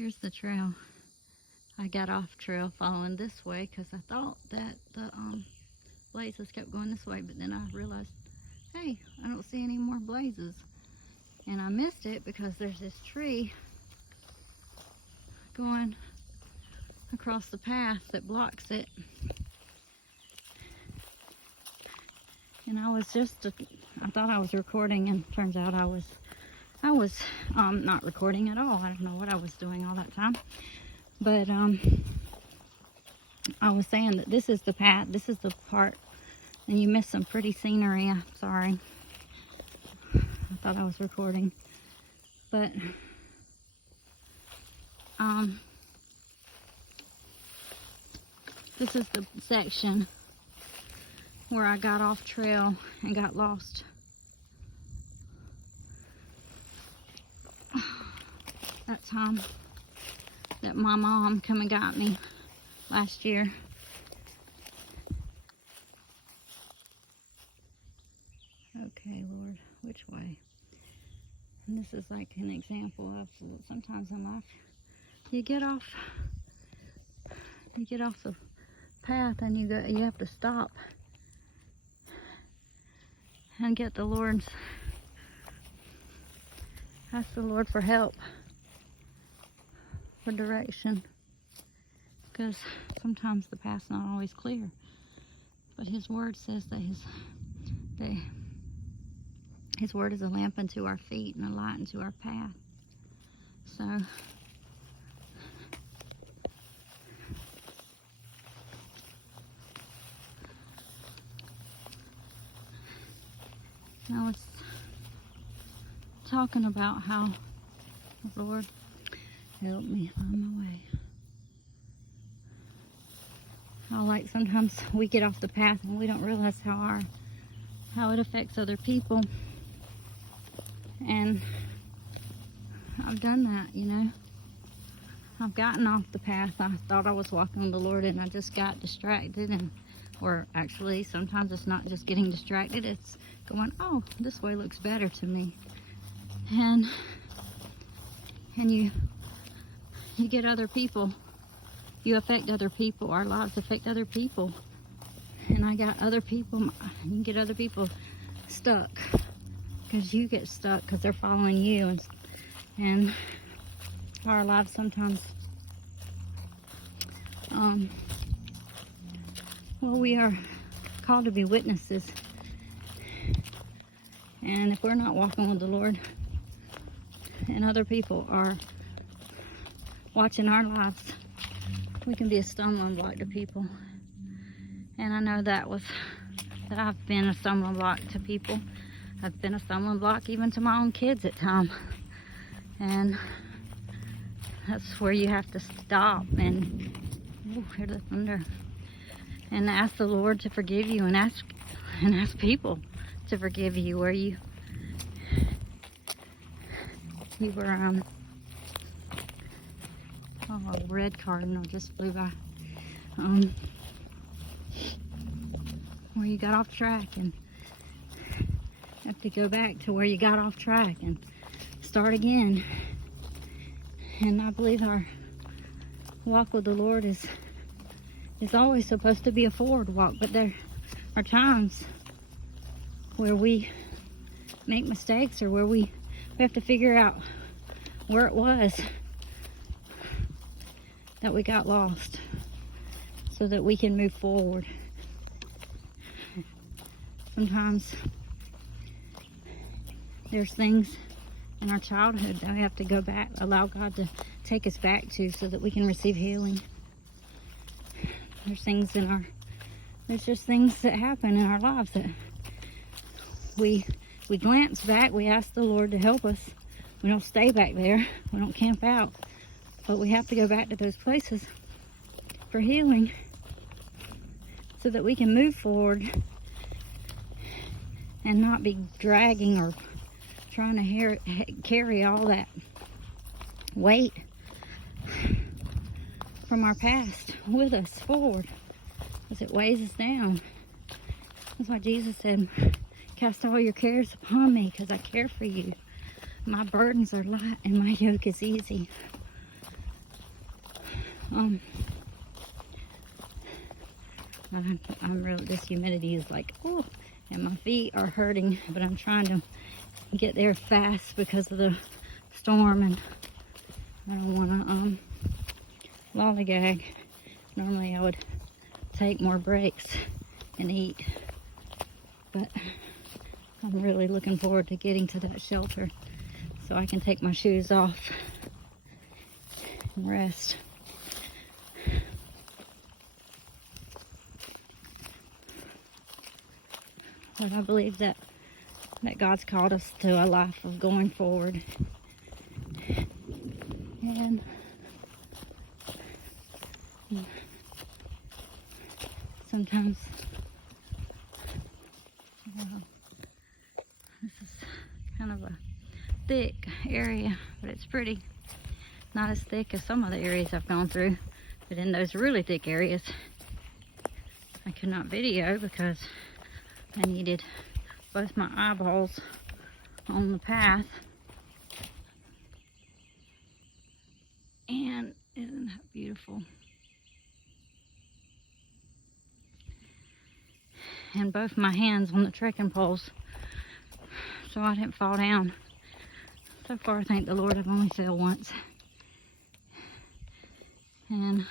Here's the trail. I got off trail following this way because I thought that the blazes kept going this way, but then I realized, hey, I don't see any more blazes. And I missed it because there's this tree going across the path that blocks it. And I thought I was recording, and turns out I was not recording at all. I don't know what I was doing all that time. But I was saying that this is the path, this is the part, and you missed some pretty scenery. I'm sorry. I thought I was recording. But this is the section where I got off trail and got lost. That time that my mom come and got me last year. Okay, Lord, which way? And this is like an example of sometimes in life you get off the path and you have to stop and get the Lord's, ask the Lord for help, for direction, because sometimes the path's not always clear, but His Word says that His Word is a lamp unto our feet and a light unto our path. So I was talking about how the Lord help me find my way. How like sometimes we get off the path and we don't realize how it affects other people. And I've done that, you know. I've gotten off the path. I thought I was walking with the Lord and I just got distracted, or actually sometimes it's not just getting distracted, it's going, oh, this way looks better to me. And you get other people, you affect other people, our lives affect other people. And I got other people, you get other people stuck, because you get stuck because they're following you. And our lives sometimes, we are called to be witnesses. And if we're not walking with the Lord and other people are watching our lives, we can be a stumbling block to people. And I know that I've been a stumbling block to people. I've been a stumbling block even to my own kids at times. And that's where you have to stop and hear the thunder and ask the Lord to forgive you, and ask people to forgive you where you were a red cardinal just flew by, where you got off track, and have to go back to where you got off track and start again. And I believe our walk with the Lord is always supposed to be a forward walk, but there are times where we make mistakes, or where we have to figure out where it was that we got lost so that we can move forward. Sometimes there's things in our childhood that we have to go back, allow God to take us back to, so that we can receive healing. There's just things that happen in our lives that we glance back, we ask the Lord to help us. We don't stay back there, we don't camp out, but we have to go back to those places for healing so that we can move forward and not be dragging or trying to carry all that weight from our past with us forward, because it weighs us down. That's why Jesus said, cast all your cares upon me, because I care for you. My burdens are light and my yoke is easy. I'm really, this humidity is like, oh, and my feet are hurting, but I'm trying to get there fast because of the storm, and I don't want to lollygag. Normally I would take more breaks and eat, but I'm really looking forward to getting to that shelter so I can take my shoes off and rest. But I believe that God's called us to a life of going forward. And sometimes, this is kind of a thick area, but it's pretty. Not as thick as some of the areas I've gone through, but in those really thick areas, I could not video because I needed both my eyeballs on the path. And isn't that beautiful? And both my hands on the trekking poles so I didn't fall down. So far, thank the Lord, I've only fell once. And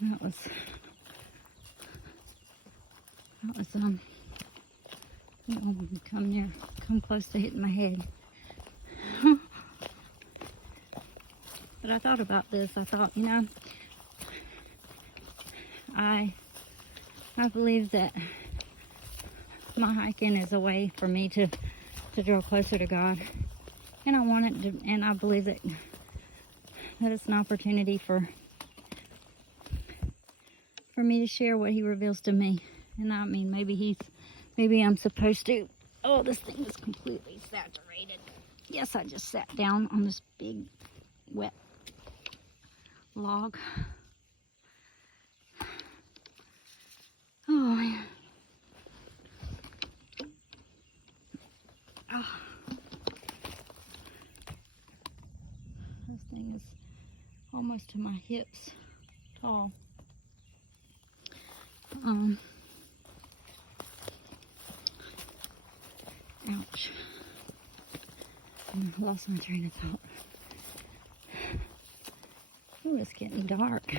that was come close to hitting my head. But I thought about this. I thought, you know, I believe that my hiking is a way for me to draw closer to God, and I want it to, and I believe that it's an opportunity for me to share what He reveals to me. And I mean, maybe I'm supposed to. Oh, this thing is completely saturated. Yes, I just sat down on this big wet log. Oh man. Oh. This thing is almost to my hips tall. Ouch. I lost my train of thought. Oh, it's getting dark.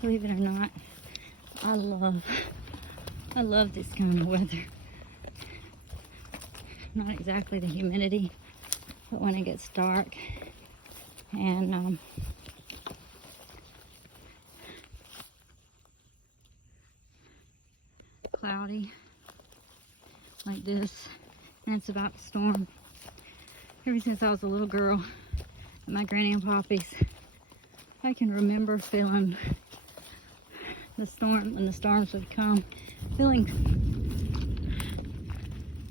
Believe it or not, I love this kind of weather. Not exactly the humidity, but when it gets dark and cloudy like this, and it's about to storm. Ever since I was a little girl at my granny and papa's, I can remember feeling the storm, when the storms would come, feeling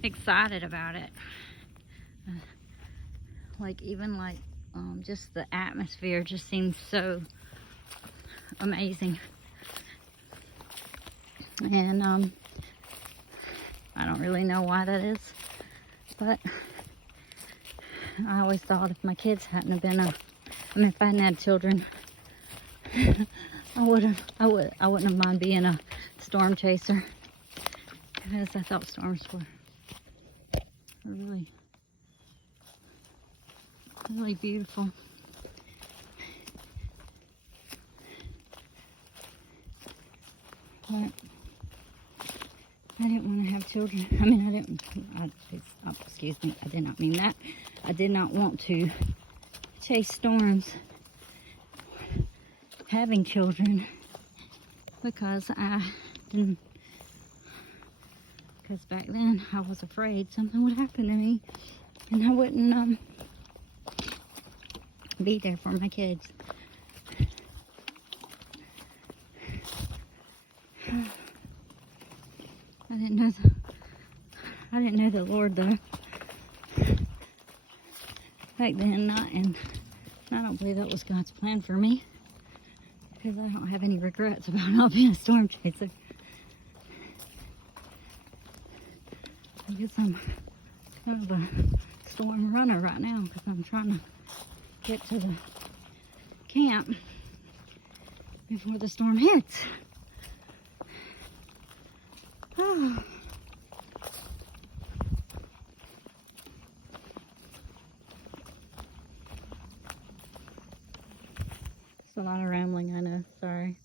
excited about it. Just the atmosphere just seems so amazing. And I don't really know why that is, but I always thought if my kids hadn't have been if I hadn't had children, I wouldn't have mind being a storm chaser, because I thought storms were really, really beautiful. But I didn't want to have children. I mean, excuse me, I did not mean that. I did not want to chase storms having children, because back then I was afraid something would happen to me and I wouldn't be there for my kids. I didn't know the Lord though back then, and I don't believe that was God's plan for me. because I don't have any regrets about not being a storm chaser. I guess I'm kind of a storm runner right now because I'm trying to get to the camp before the storm hits. Oh. It's a lot of rambling, I know, sorry.